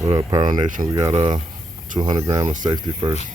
What up, Power Nation? We got 200 grams of safety first.